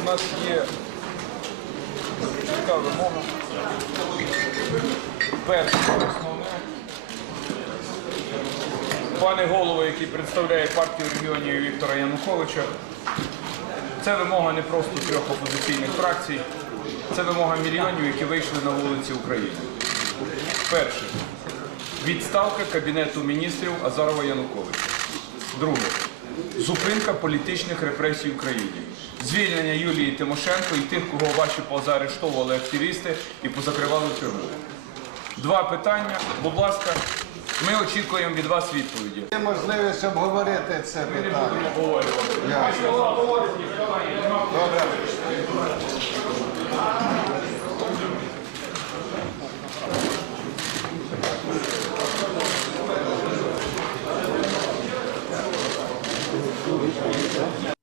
У нас є така вимога. Перше, основне. Пане голово, який представляє партію регіонів Віктора Януковича, це вимога не просто трьох опозиційних фракцій, це вимога мільйонів, які вийшли на вулиці України. Перше. Відставка Кабінету міністрів Азарова Януковича. Друге. Зупинка політичних репресій в Україні. Звільнення Юлії Тимошенко і тих, кого ваші позаарештовували активісти і позакривали в тюрму. Два питання. Будь ласка, ми очікуємо від вас відповіді. Є можливість обговорити це Ми не будемо обговорювати. Obrigado.